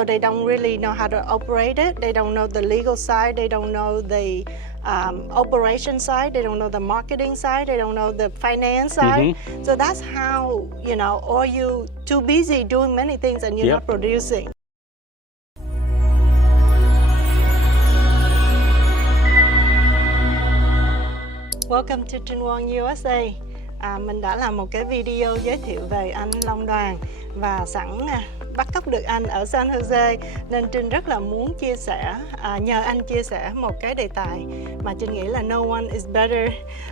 So they don't really know how to operate it. They don't know the legal side. They don't know the operation side. They don't know the marketing side. They don't know the finance side. So that's how, or you too busy doing many things and you're not producing. Welcome to Trinh, Wong, USA. Mình đã làm một cái video giới thiệu về anh Long Doan và sẵn bắt cóc được anh ở San Jose nên Trinh rất là muốn chia sẻ, nhờ anh chia sẻ một cái đề tài mà Trinh nghĩ là no one is better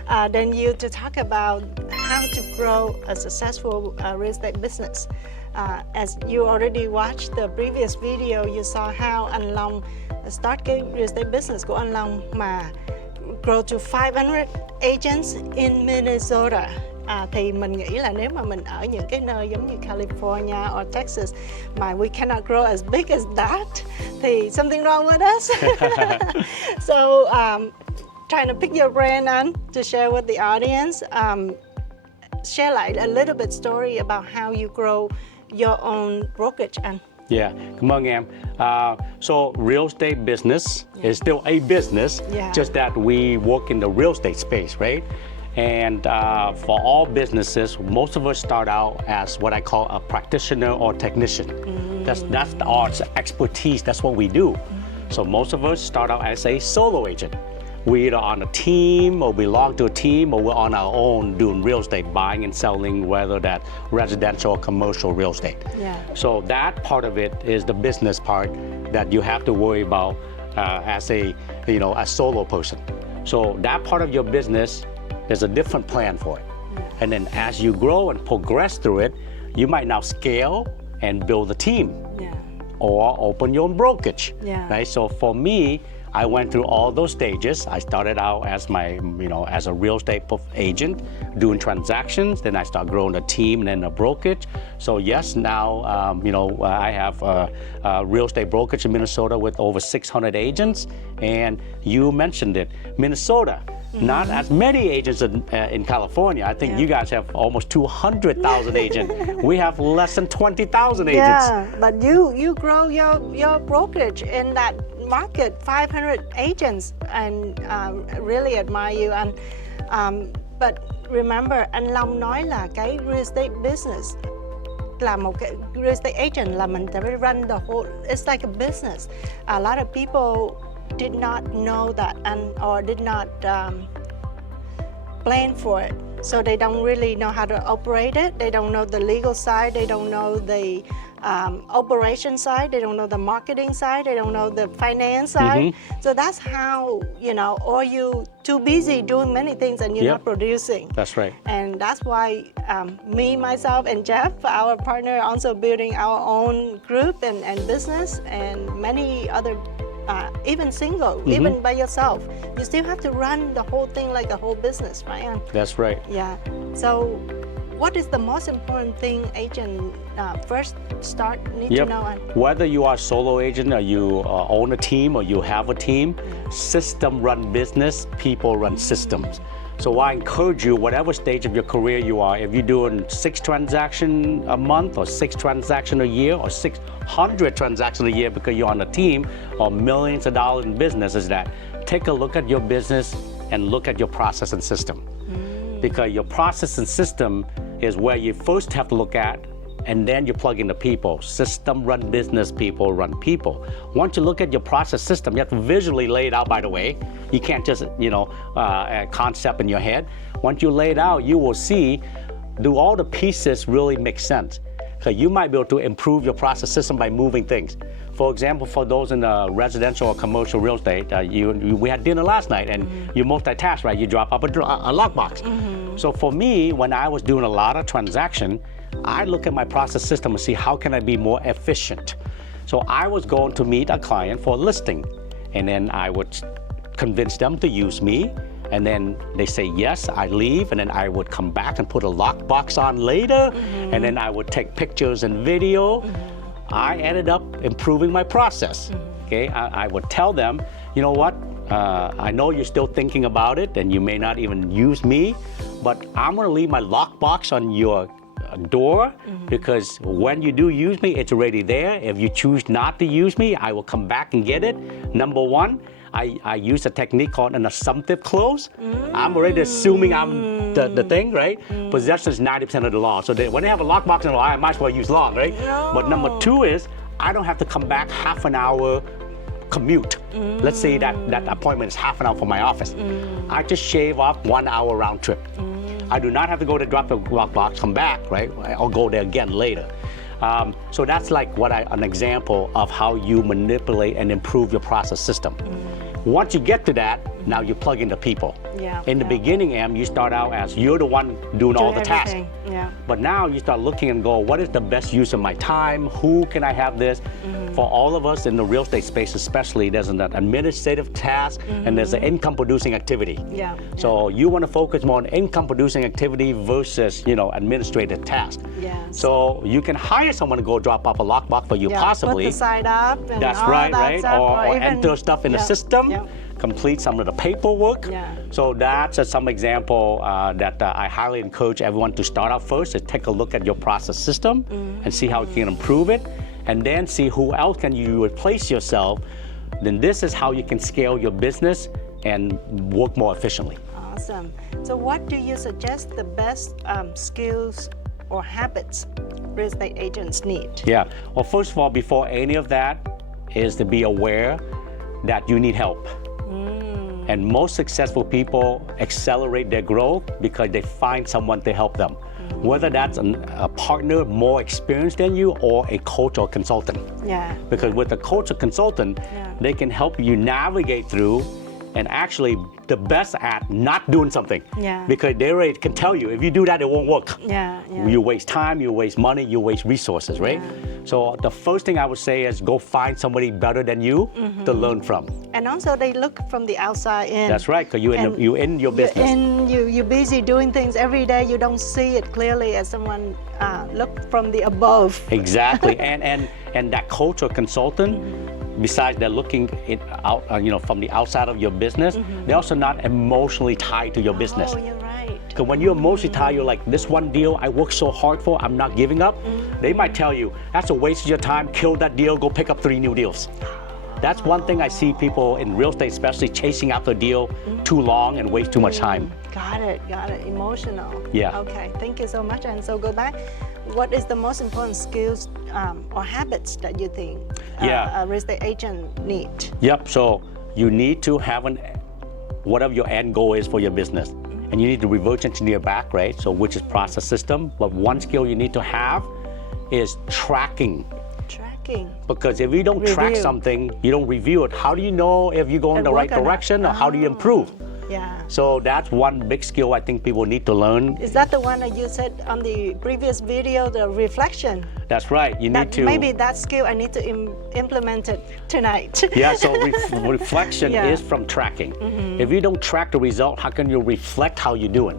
than you to talk about how to grow a successful real estate business. As you already watched the previous video, you saw how anh Long start cái real estate business của anh Long mà grow to 500 agents in Minnesota. Thì mình nghĩ là nếu mà mình ở những cái nơi giống như California or Texas mà we cannot grow as big as that thì something wrong with us. So trying to pick your brain on to share with the audience, share like a little bit story about how you grow your own brokerage. And yeah, cảm ơn em. So real estate business is still a business, just that we work in the real estate space, right? And for all businesses, most of us start out as what I call a practitioner or technician. That's our expertise. That's what we do. So most of us start out as a solo agent. We're either on a team or belong to a team or we're on our own doing real estate, buying and selling, whether that's residential or commercial real estate. So that part of it is the business part that you have to worry about as a solo person. So that part of your business, there's a different plan for it. And then as you grow and progress through it, you might now scale and build a team or open your own brokerage, right? So for me, I went through all those stages. I started out as as a real estate agent doing transactions. Then I started growing a team and then a brokerage. So yes, now I have a real estate brokerage in Minnesota with over 600 agents. And you mentioned it, Minnesota. Not as many agents in California. I think you guys have almost 200,000 agents. We have less than 20,000 agents. Yeah, but you grow your brokerage in that market, 500 agents, and really admire you. And but remember, anh Long nói là cái real estate business là một cái real estate agent là mình phải run the whole. It's like a business. A lot of people did not know that or did not plan for it. So they don't really know how to operate it. They don't know the legal side. They don't know the operation side. They don't know the marketing side. They don't know the finance side. So that's how, or you too busy doing many things and you're not producing. That's right. And that's why me, myself, and Jeff, our partner, also building our own group and business and many other even single, even by yourself, you still have to run the whole thing like a whole business, right? That's right. Yeah. So what is the most important thing agent first need to know? Whether you are a solo agent or you own a team or you have a team, system run business, people run systems. So I encourage you, whatever stage of your career you are, if you're doing 6 transactions a month or 6 transactions a year or 600 transactions a year because you're on a team or millions of dollars in business, is that take a look at your business and look at your process and system. Because your process and system is where you first have to look at, and then you plug in the people. System run business, people run people. Once you look at your process system, you have to visually lay it out, by the way. You can't just, a concept in your head. Once you lay it out, you will see, do all the pieces really make sense? Because you might be able to improve your process system by moving things. For example, for those in the residential or commercial real estate, we had dinner last night and you multitask, right? You drop up a lockbox. So for me, when I was doing a lot of transaction, I look at my process system and see how can I be more efficient. So I was going to meet a client for a listing, and then I would convince them to use me, and then they say yes, I leave, and then I would come back and put a lockbox on later, and then I would take pictures and video. I ended up improving my process. Okay, I would tell them, you know what, I know you're still thinking about it and you may not even use me, but I'm gonna leave my lockbox on your door because when you do use me, it's already there. If you choose not to use me, I will come back and get it. Number one, I use a technique called an assumptive close. I'm already assuming I'm the thing, right? Possession is 90% of the law. So when they have a lockbox in the law, I might as well use law, right? No. But number two is I don't have to come back half an hour commute. Let's say that appointment is half an hour from my office. I just shave off 1 hour round trip. I do not have to go to drop the lockbox, come back, right? I'll go there again later. So that's like an example of how you manipulate and improve your process system. Once you get to that, now you plug in the people. In the beginning, you start out as you're the one doing all the tasks. But now you start looking and go, what is the best use of my time? Who can I have this? For all of us in the real estate space especially, there's an administrative task and there's an income producing activity. So you want to focus more on income producing activity versus, administrative task. So you can hire someone to go drop off a lockbox for you possibly. Put the side up and that's all right, that right? stuff, Or even, enter stuff in the system. Complete some of the paperwork. So that's some example that I highly encourage everyone to start out first, is take a look at your process system and see how you can improve it, and then see who else can you replace yourself. Then this is how you can scale your business and work more efficiently. Awesome. So what do you suggest the best skills or habits real estate agents need? Well, first of all, before any of that is to be aware that you need help. And most successful people accelerate their growth because they find someone to help them. Whether that's a partner more experienced than you or a coach or consultant. Because with a coach or consultant, they can help you navigate through and actually the best at not doing something. Because they already can tell you, if you do that, it won't work. You waste time, you waste money, you waste resources, right? So the first thing I would say is go find somebody better than you to learn from. And also they look from the outside in. That's right, because you're in your business. You're busy doing things every day. You don't see it clearly as someone look from the above. Exactly, and that coach or consultant, besides they're looking out, from the outside of your business, they're also not emotionally tied to your business. Oh, you're right. Because when you're emotionally tied, you're like, this one deal I worked so hard for, I'm not giving up. They might tell you, that's a waste of your time, kill that deal, go pick up 3 new deals. That's one thing I see people in real estate, especially chasing after a deal too long and waste too much time. Got it. Emotional. Yeah. Okay, thank you so much. And so go back. What is the most important skills or habits that you think a real estate agent need? So you need to have whatever your end goal is for your business. And you need to reverse engineer back, right? So which is process system. But one skill you need to have is tracking. Because if you don't track something, you don't review it. How do you know if you go in the right direction or how do you improve? So that's one big skill I think people need to learn. Is that the one that you said on the previous video, the reflection? That's right. You need to. Maybe that skill I need to implement it tonight. So reflection is from tracking. If you don't track the result, how can you reflect how you're doing?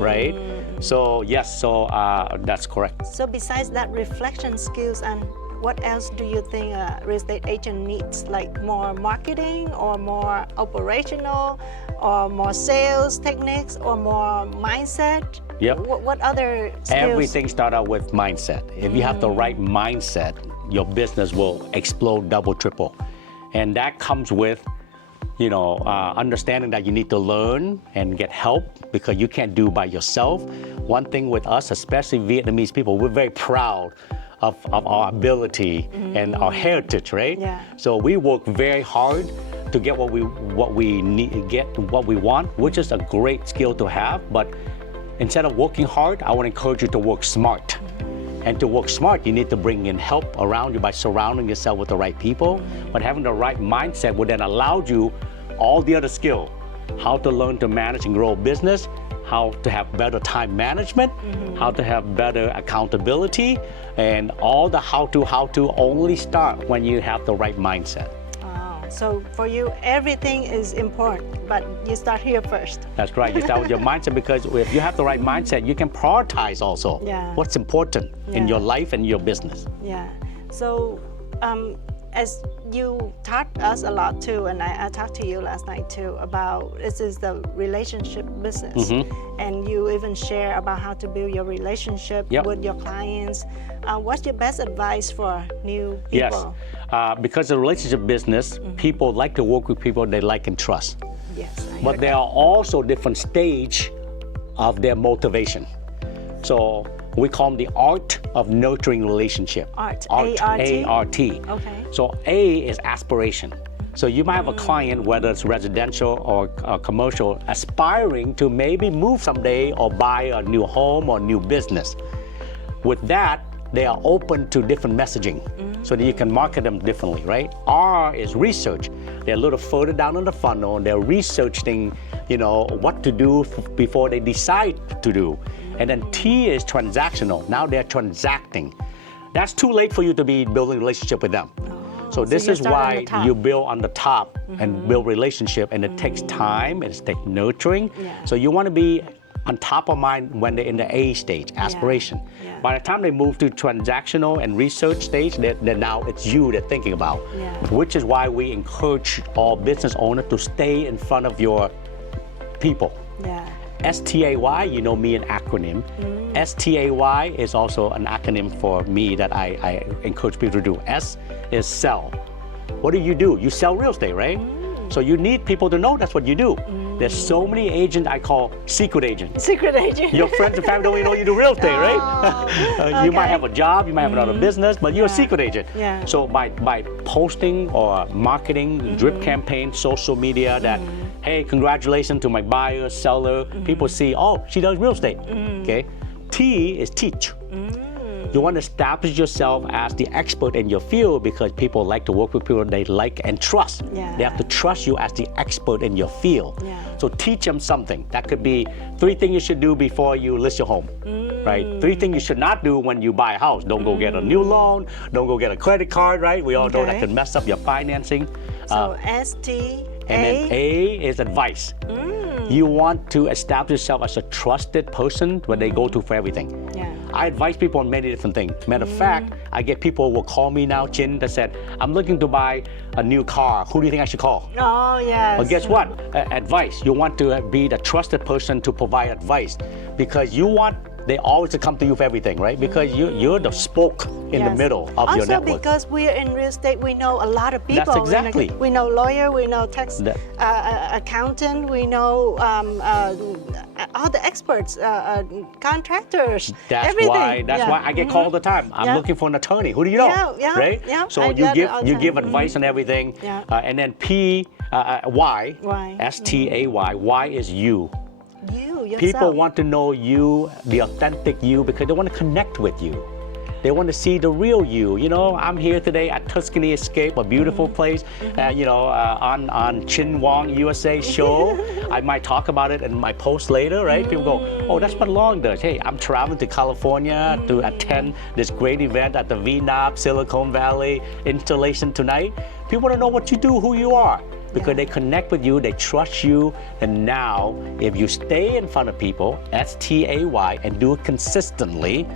Right? So yes, that's correct. So besides that reflection skills, and what else do you think a real estate agent needs? Like more marketing or more operational or more sales techniques or more mindset? What other skills? Everything starts out with mindset. If you have the right mindset, your business will explode double, triple. And that comes with understanding that you need to learn and get help because you can't do by yourself. One thing with us, especially Vietnamese people, we're very proud of our ability and our heritage, right? So we work very hard to get what we need, get what we want, which is a great skill to have. But instead of working hard, I want to encourage you to work smart. And to work smart, you need to bring in help around you by surrounding yourself with the right people. But having the right mindset would then allow you all the other skills, how to learn to manage and grow a business, how to have better time management, how to have better accountability, and all the how to only start when you have the right mindset. So for you, everything is important, but you start here first. That's right. You start with your mindset because if you have the right mindset, you can prioritize also what's important in your life and your business. So as you taught us a lot too, and I talked to you last night too about this is the relationship business, and you even share about how to build your relationship with your clients. What's your best advice for new people? Yes, because the relationship business, people like to work with people they like and trust. Yes, But there are also different stage of their motivation. So we call them the art of nurturing relationship. Art. A-R-T. Okay. So A is aspiration. So you might have a client, whether it's residential or commercial, aspiring to maybe move someday or buy a new home or new business. With that, they are open to different messaging so that you can market them differently, right? R is research. They're a little further down in the funnel and they're researching, what to do before they decide to do. And then T is transactional. Now they're transacting. That's too late for you to be building a relationship with them. So this is why you build on the top and build relationship, and it takes time, it takes nurturing. So you want to be on top of mind when they're in the A stage, aspiration. By the time they move to transactional and research stage, then now it's you they're thinking about. Which is why we encourage all business owners to stay in front of your people. STAY, me, an acronym. STAY is also an acronym for me that I encourage people to do. S is sell. What do? You sell real estate, right? So you need people to know that's what you do. There's so many agents I call secret agents. Secret agent. Your friends and family don't even know you do real estate, right? You might have a job, you might have another business, but you're a secret agent. So by posting or marketing, drip campaign, social media that, hey, congratulations to my buyer, seller, people see, oh, she does real estate, okay? T is teach. You want to establish yourself as the expert in your field because people like to work with people they like and trust. They have to trust you as the expert in your field. So teach them something. That could be 3 things you should do before you list your home, right? 3 things you should not do when you buy a house. Don't go get a new loan. Don't go get a credit card, right? We all know that can mess up your financing. So S-T-A. And then A is advice. You want to establish yourself as a trusted person where they go to for everything. I advise people on many different things. Matter of fact, I get people who will call me now, Trinh, that said, I'm looking to buy a new car. Who do you think I should call? Oh, yes. But guess what? Advice. You want to be the trusted person to provide advice because you want they always come to you for everything, right? Because you're the spoke in the middle of your network. Also because we're in real estate, we know a lot of people. That's exactly. We know lawyer, we know tax accountant, we know all the experts, contractors, everything. That's why I get called all the time. I'm looking for an attorney. Who do you know? Right? So you give advice on everything. And then Y, S-T-A-Y, Y is you. Yourself. People want to know you, the authentic you, because they want to connect with you. They want to see the real you. I'm here today at Tuscany Escape, a beautiful place, on Chin Wong USA show. I might talk about it in my post later, right? People go, oh, that's what Long does. Hey, I'm traveling to California to attend this great event at the VNAP, Silicon Valley installation tonight. People want to know what you do, who you are. Because they connect with you, they trust you, and now if you stay in front of people, S-T-A-Y, and do it consistently,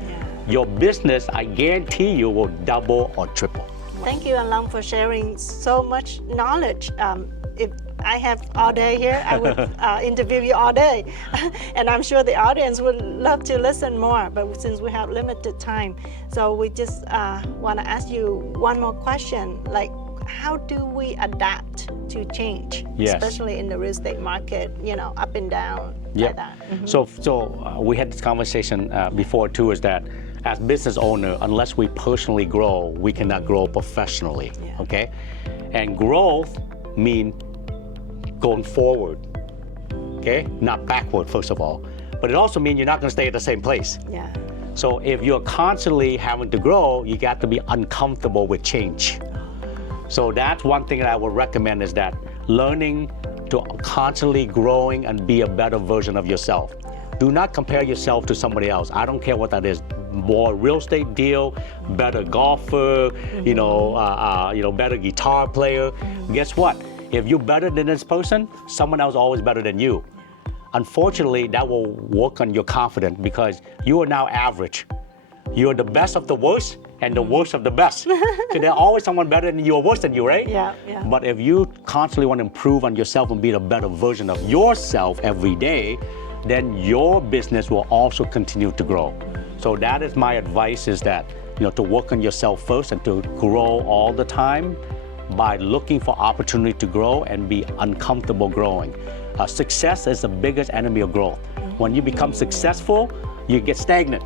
your business, I guarantee you, will double or triple. Thank you, Long, for sharing so much knowledge. If I have all day here, I would interview you all day. And I'm sure the audience would love to listen more, but since we have limited time, so we just want to ask you one more question, like, how do we adapt to change, especially in the real estate market, up and down, like that? So we had this conversation before too, is that as business owner, unless we personally grow, we cannot grow professionally, okay? And growth means going forward, okay? Not backward, first of all. But it also means you're not gonna stay at the same place. So if you're constantly having to grow, you got to be uncomfortable with change. So that's one thing that I would recommend, is that learning to constantly growing and be a better version of yourself. Do not compare yourself to somebody else. I don't care what that is. More real estate deal, better golfer, better guitar player. Guess what? If you're better than this person, someone else is always better than you. Unfortunately, that will work on your confidence because you are now average. you're the best of the worst and the worst of the best. Because there's always someone better than you or worse than you, right? Yeah, yeah. But if you constantly want to improve on yourself and be a better version of yourself every day, then your business will also continue to grow. So that is my advice, is that, to work on yourself first and to grow all the time by looking for opportunity to grow and be uncomfortable growing. Success is the biggest enemy of growth. When you become successful, you get stagnant.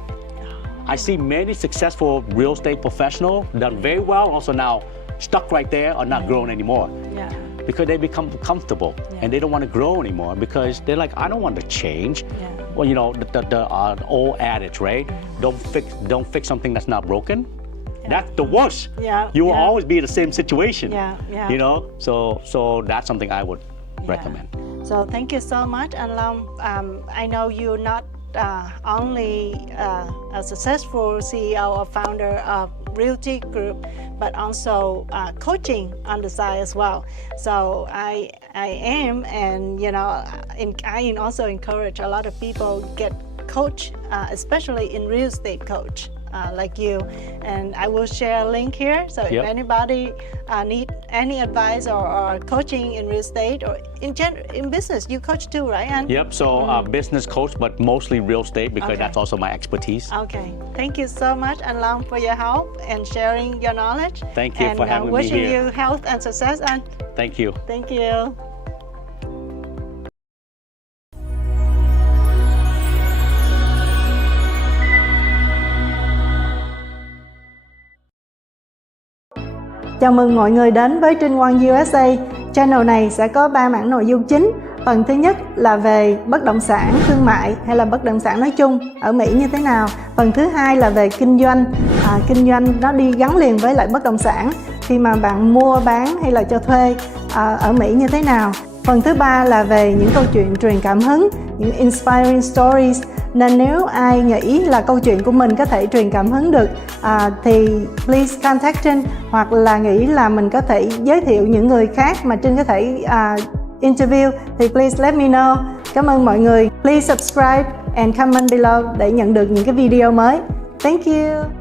I see many successful real estate professionals done very well, also now stuck right there or not growing anymore. Yeah. Because they become comfortable and they don't want to grow anymore because they're like, I don't want to change. Yeah. Well, the old adage, right? Don't fix something that's not broken. Yeah. That's the worst. Yeah. You will always be in the same situation. Yeah. Yeah. So that's something I would recommend. So thank you so much, anh Long. I know you're not only a successful CEO or founder of Realty Group, but also coaching on the side as well. So I am, and I also encourage a lot of people get coach, especially in real estate coach. Like you, and I will share a link here. So if anybody need any advice or coaching in real estate or in business, you coach too, right? Anh? Yep. So business coach, but mostly real estate because that's also my expertise. Okay. Thank you so much, anh Long, for your help and sharing your knowledge. Thank you for having me here. And wishing you health and success, anh. Thank you. Thank you. Chào mừng mọi người đến với Trinh Wong USA. Channel này sẽ có 3 mảng nội dung chính. Phần thứ nhất là về bất động sản thương mại hay là bất động sản nói chung ở Mỹ như thế nào. Phần thứ hai là về kinh doanh. Kinh doanh nó đi gắn liền với lại bất động sản khi mà bạn mua bán hay là cho thuê ở Mỹ như thế nào. Phần thứ ba là về những câu chuyện truyền cảm hứng, những inspiring stories. Nên nếu ai nghĩ là câu chuyện của mình có thể truyền cảm hứng được thì please contact Trinh, hoặc là nghĩ là mình có thể giới thiệu những người khác mà Trinh có thể interview thì please let me know. Cảm ơn mọi người. Please subscribe and comment below để nhận được những cái video mới. Thank you.